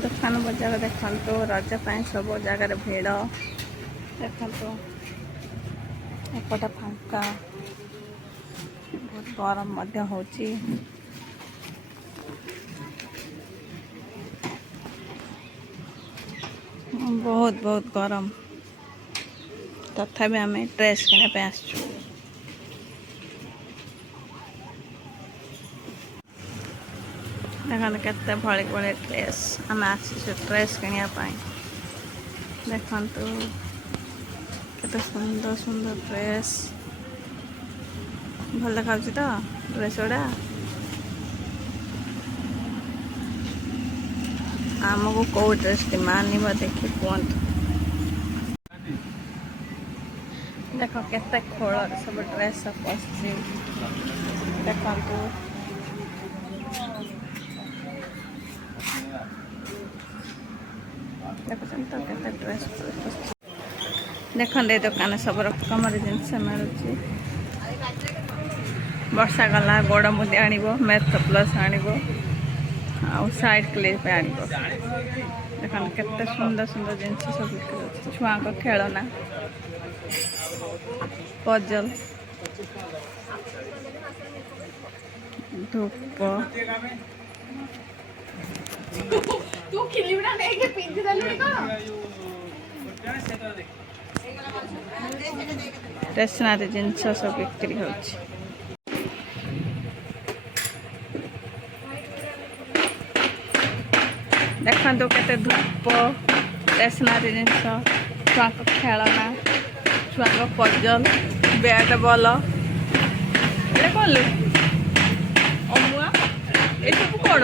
दुकान बजार देखो रज सब जगार भिड़ देखो एपटे फांका बहुत गरम हो बहुत बहुत गरम तथापि आम ड्रेस किनापे आसचु देखो केते भले भले ड्रेस आम आसचु ड्रेस किनापी देखु केते सुंदर सुंदर ड्रेस भल देखा तो ड्रेस गुड़ा आमको कौ ड्रेस टी मानव देखी कहतु देख केते खोल सब ड्रेस पस देखु देखुन तो केते ड्रेस देखते दुकान सब रकम जिनस मिलूँ वर्षा गला गोड़ मुदी आनिबो मेथ प्लस आनिबो आ साइड क्लिप आनिबो देखो केते सुंदर सुंदर जिनस सब बिक्री छुआ को खेलना पजल धूप तू खिलिबडा नहीं के पिंदी दलुनी को स्टेशनरी जिनस सब बिक्री हो देखो केते धूप स्टेशनरी जिनस छुआ को खेलना छुआ को पजल बैट बॉल ये कौन लो अमुआ ये सब कौन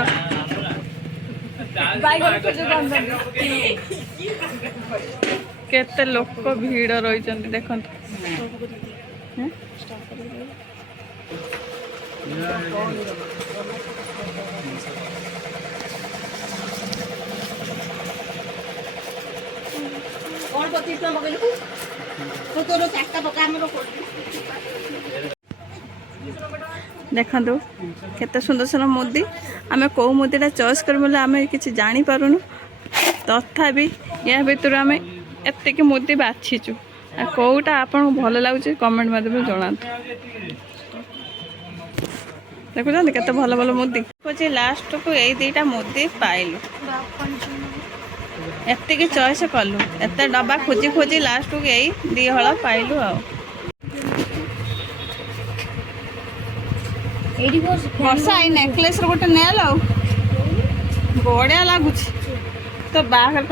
केते लोक भीड़ रही देखो कौन 25 टका पकेलु तो तोर चारटा पका हमरो देखु केते सुंदर सुंदर मुदी आम कौ मुदीटा चॉइस कर आम कि जानी पारुनु तथापि या भर आम एतिक मुदी बाछीचु कौटा आपन भल लगुच कमेंट माध्यम जना देखुं केते भल भल मुदी खोजी लास्ट को यही दुईटा मुदी पाइलु एतिक चॉइस कलु एत डब्बा खोजी खोजी लास्ट को यही दी हल पाइलु आ वर्षा आई नेकलेस गोटे नेल बढ़िया लगुच तो बाहर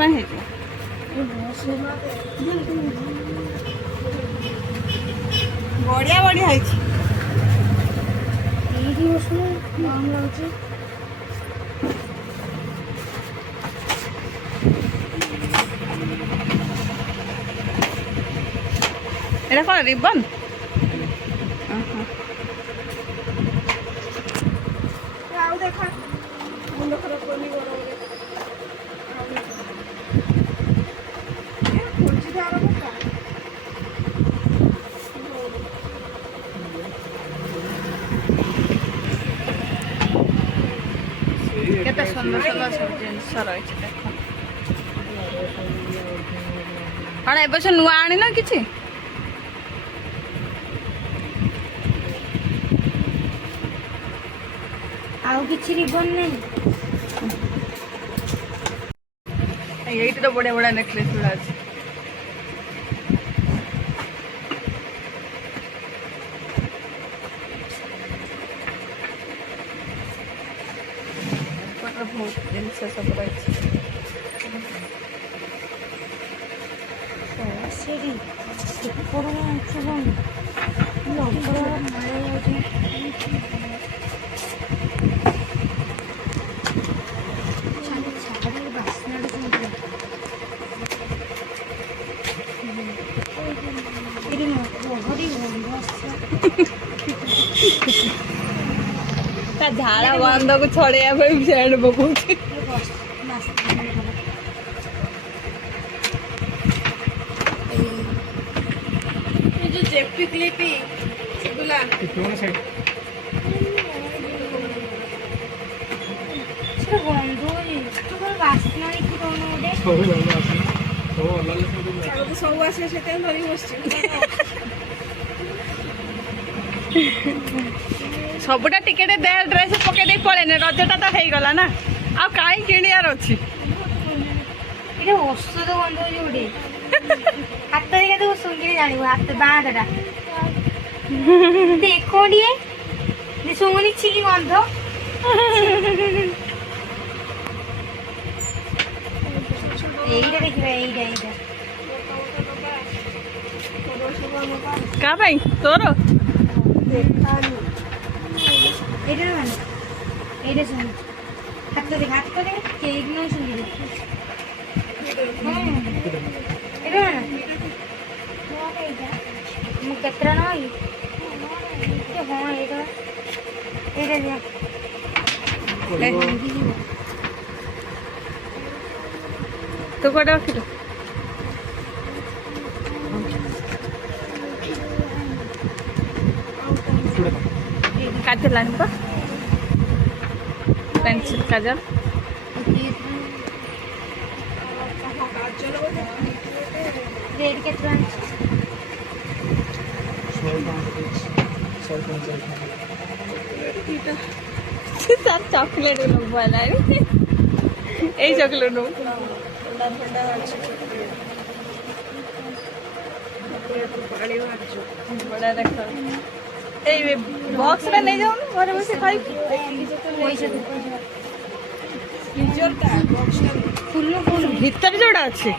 बढ़िया बढ़िया है कौन रिबन देखा मुंड खराब करनी गरम केते सुंदर सुंदर सब जिनस रही देख हाँ ए बस नुआ आनी ना किसी आउ किछि रिबन नहीं यही तो बढ़िया बढ़िया नेकलेस गुड़ा अच्छे बहुत जिनस सब रही झाड़ा बंद को छड़े सेड पकाउछ जो जेपी क्लिपी सेगुला कौन साइड सेटा बंद होई ବାସ୍ନା ହେଇକି କଣ ଗୋଟେ ସବୁ ଆସିବେ ସେଥିପାଇଁ ଧରିକି ବସିଛି ସବୁଟା ଟିକେ ଟିକେ ଦେ ଡ୍ରେସ୍ ପକେଇ ଦେଇ ପଳେଇନେ ରଜଟା ତ ହେଇଗଲା ନା ଆଉ କାହିଁ କିଣିବାର ଅଛି। ଏଇଟା ଔଷଧ ଗନ୍ଧ ହଉଛି ଗୋଟେ ହାତ ଦେଖିଆ ତୁ ଶୁଙ୍ଘିଲେ ଜାଣିବୁ ହାତ ବାଁ ହାତଟା ଦେଖ ଟିକେ ଶୁଣି ଛିକି ଗନ୍ଧ ଏଇଟା ଦେଖିବା ଏଇଟା ଏଇଟା କା ପାଇଁ ତୋର ଏଇଟା ମାନେ ଏଇଟା ଶୁଣି ହାତ ଦେଖ କେହି ନ ଶୁଣିବେ ଏଇଟା ମାନେ ମୁଁ କେତେଟା ନହେଲି ହଁ ଏଇଟା ଏଇଟା ଦିଅ ତୁ କୁଆଡ଼େ ରଖିଲୁ? କାଟିଲାନି ତ पेंसिल काजल रेड के सब चॉकलेट लोग बनाए এই চকলেট নো बड़ा देखो এই বক্স রে নেই যাও ঘরে বসে খাই পয়সা ନିଜର ଟା ବକ୍ସ ଭିତରେ ଯୋଉଟା ଅଛି